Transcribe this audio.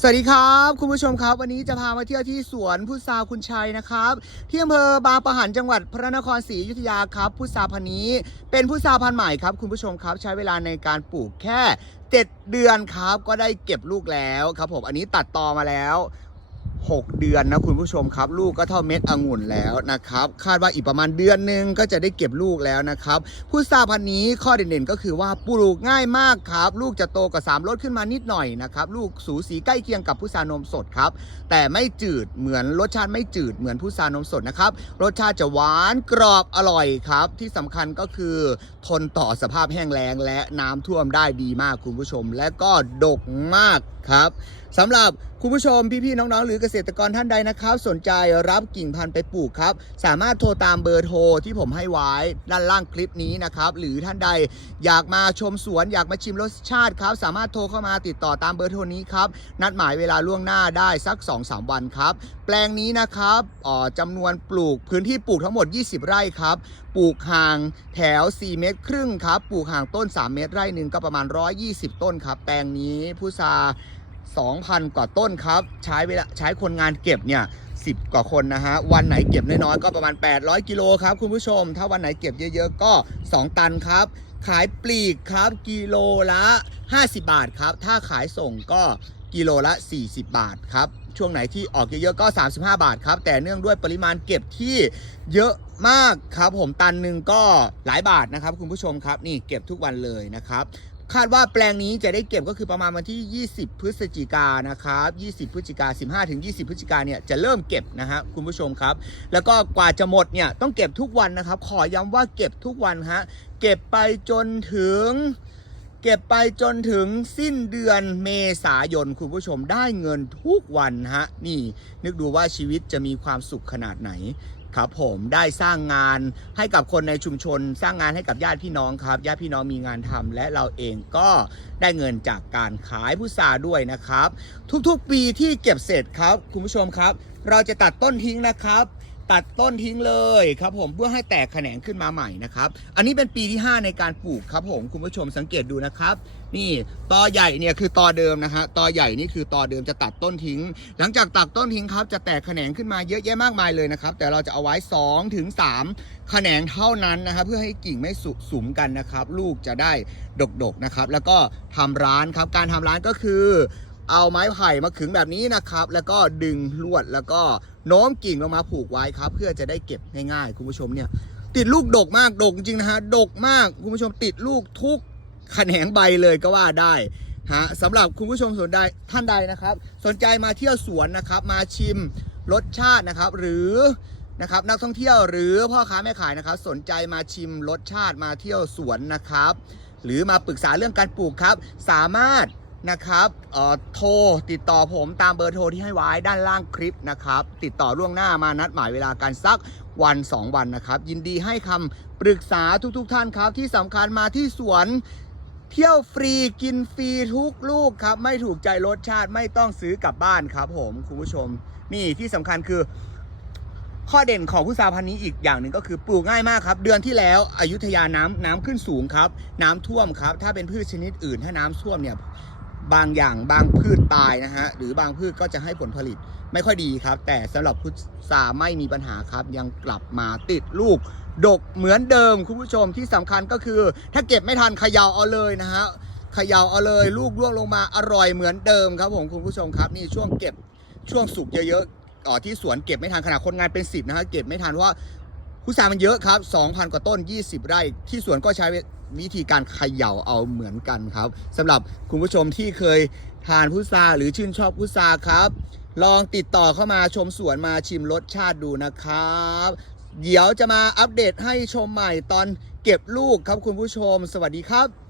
สวัสดีครับคุณผู้ชมครับ วันนี้จะพามาเที่ยวที่สวนพุทราคุณชัยนะครับ ที่อำเภอบางปะหันจังหวัดพระนครศรีอยุธยาครับพุทราพันธุ์นี้ เป็นพุทราพันธุ์ใหม่ครับ คุณผู้ชมครับใช้เวลาในการปลูกแค่ 7 เดือนครับ ก็ได้เก็บลูกแล้วครับผมอันนี้ตัดตอมาแล้ว 6 เดือนนะคุณผู้ชมครับ ลูกก็เท่าเม็ดองุ่นแล้วนะครับ คาดว่าอีกประมาณเดือนหนึงก็จะได้เก็บลูกแล้วนะครับพุทราพันธุ์นี้ข้อเด่นๆก็คือว่าปลูกง่ายมากครับ ลูกจะโตกว่าสามรสขึ้นมานิดหน่อยนะครับ ลูกสูสีใกล้เคียงกับพุทรานมสดครับ แต่ไม่จืดเหมือนรสชาติไม่จืดเหมือนพุทรานมสดนะครับ รสชาติจะหวานกรอบอร่อยครับ ที่สำคัญก็คือทนต่อสภาพแห้งแล้งและน้ำท่วมได้ดีมากคุณผู้ชม และก็ดกมากครับสำหรับคุณผู้ชมพี่ๆน้องๆ หรือเกษตรกรท่านใดนะครับ สนใจรับกิ่งพันธุ์ไปปลูกครับ สามารถโทรตามเบอร์โทรที่ผมให้ไว้ด้านล่างคลิปนี้นะครับ หรือท่านใดอยากมาชมสวน อยากมาชิมรสชาติครับ สามารถโทรเข้ามาติดต่อตามเบอร์โทรนี้ครับ นัดหมายเวลาล่วงหน้าได้สัก 2-3 วันครับ แปลงนี้นะครับออจำนวนปลูกพื้นที่ปลูกทั้งหมด 20 ไร่ครับ ปลูกห่างแถว 4 เมตรครึ่งครับ ปลูกห่างต้น 3 เมตรไร่หนึ่งก็ประมาณ 120 ต้นครับ แปลงนี้พุทรา 2,000 กว่าต้นครับ ใช้เวลาใช้คนงานเก็บเนี่ย10 กว่าคนนะฮะ วันไหนเก็บน้อยๆก็ประมาณ 800 กิโลครับคุณผู้ชม ถ้าวันไหนเก็บเยอะๆก็ 2 ตันครับ ขายปลีกครับกิโลละ 50 บาทครับ ถ้าขายส่งก็กิโลละ 40 บาทครับ ช่วงไหนที่ออกเยอะๆก็ 35 บาทครับ แต่เนื่องด้วยปริมาณเก็บที่เยอะมากครับ ผมตันหนึ่งก็หลายบาทนะครับ คุณผู้ชมครับ นี่เก็บทุกวันเลยนะครับ คาดว่าแปลงนี้จะได้เก็บก็คือประมาณวันที่ 20 พฤศจิกายนนะครับ 20 พฤศจิกา 15 ถึง 20 พฤศจิกาเนี่ยจะเริ่มเก็บนะฮะคุณผู้ชมครับ แล้วก็กว่าจะหมดเนี่ยต้องเก็บทุกวันนะครับ ขอย้ำว่าเก็บทุกวันฮะ เก็บไปจนถึง เก็บไปจนถึงสิ้นเดือนเมษายนคุณผู้ชมได้เงินทุกวันฮะ นี่ นึกดูว่าชีวิตจะมีความสุขขนาดไหนครับผมได้สร้างงานให้กับคนในชุมชน สร้างงานให้กับญาติพี่น้องครับญาติพี่น้องมีงานทำและเราเองก็ได้เงินจากการขายพุทราด้วยนะครับ ทุกๆปีที่เก็บเสร็จครับ คุณผู้ชมครับ เราจะตัดต้นทิ้งนะครับ ตัดต้นทิ้งเลยครับผมเพื่อให้แตกแขนงขึ้นมาใหม่นะครับ อันนี้เป็นปีที่ 5 ในการปลูกครับผมคุณผู้ชมสังเกตดูนะครับ นี่ตอใหญ่เนี่ยคือตอเดิมนะฮะตอใหญ่นี่คือตอเดิมจะตัดต้นทิ้ง หลังจากตัดต้นทิ้งครับจะแตกแขนงขึ้นมาเยอะแยะมากมายเลยนะครับ แต่เราจะเอาไว้2ถึง3แขนงเท่านั้นนะครับเพื่อให้กิ่งไม่สุสุมกันนะครับ ลูกจะได้ดกๆนะครับ แล้วก็ทำร้านครับการทำร้านก็คือ เอาไม้ไผ่มาขึงแบบนี้นะครับ แล้วก็ดึงลวดแล้วก็โน้มกิ่งลงมาผูกไว้ครับ เพื่อจะได้เก็บง่ายๆ คุณผู้ชมเนี่ยติดลูกดกมากดกจริงนะฮะดกมากคุณผู้ชมติดลูกทุกแขนงใบเลยก็ว่าได้ฮะสำหรับคุณผู้ชมสนใจท่านใดนะครับ สนใจมาเที่ยวสวนนะครับ มาชิมรสชาตินะครับ หรือนะครับนักท่องเที่ยวหรือพ่อค้าแม่ขายนะครับ สนใจมาชิมรสชาติมาเที่ยวสวนนะครับ หรือมาปรึกษาเรื่องการปลูกครับ สามารถ นะครับโทรติดต่อผมตามเบอร์โทรที่ให้ไว้ด้านล่างคลิปนะครับ ติดต่อล่วงหน้ามานัดหมายเวลากันสักวัน 2 วันนะครับ ยินดีให้คำปรึกษาทุกๆทท่านครับ ที่สำคัญมาที่สวนเที่ยวฟรีกินฟรีทุกลูกครับ ไม่ถูกใจรสชาติไม่ต้องซื้อกลับบ้านครับผมคุณผู้ชม นี่ที่สำคัญคือ ข้อเด่นของพุทราพันธุ์นี้อีกอย่างหนึ่งก็คือปลูกง่ายมากครับ เดือนที่แล้วอยุธยาน้ำน้ำขึ้นสูงครับ น้ำท่วมครับ ถ้าเป็นพืชชนิดอื่นถ้าน้ำท่วมเนี่ย บางอย่างบางพืชตายนะฮะหรือบางพืชก็จะให้ผลผลิตไม่ค่อยดีครับ แต่สำหรับพุทราไม่มีปัญหาครับ ยังกลับมาติดลูก ดกเหมือนเดิมคุณผู้ชมที่สำคัญก็คือ ถ้าเก็บไม่ทันเขยาวเอาเลยนะฮะเขยาวเอาเลย ลูกร่วงลงมาอร่อยเหมือนเดิมครับผมคุณผู้ชมครับนี่ช่วงเก็บช่วงสุกเยอะๆอ๋อที่สวนเก็บไม่ทันขนาดคนงานเป็นสิบนะฮะเก็บไม่ทันเพราะว่า พุทรามันเยอะครับ 2,000 กว่าต้น 20 ไร่ ที่สวนก็ใช้วิธีการเขย่าเอาเหมือนกันครับสำหรับคุณผู้ชมที่เคยทานพุทราหรือชื่นชอบพุทราครับ ลองติดต่อเข้ามาชมสวนมาชิมรสชาติดูนะครับ เดี๋ยวจะมาอัปเดตให้ชมใหม่ตอนเก็บลูกครับคุณผู้ชม สวัสดีครับ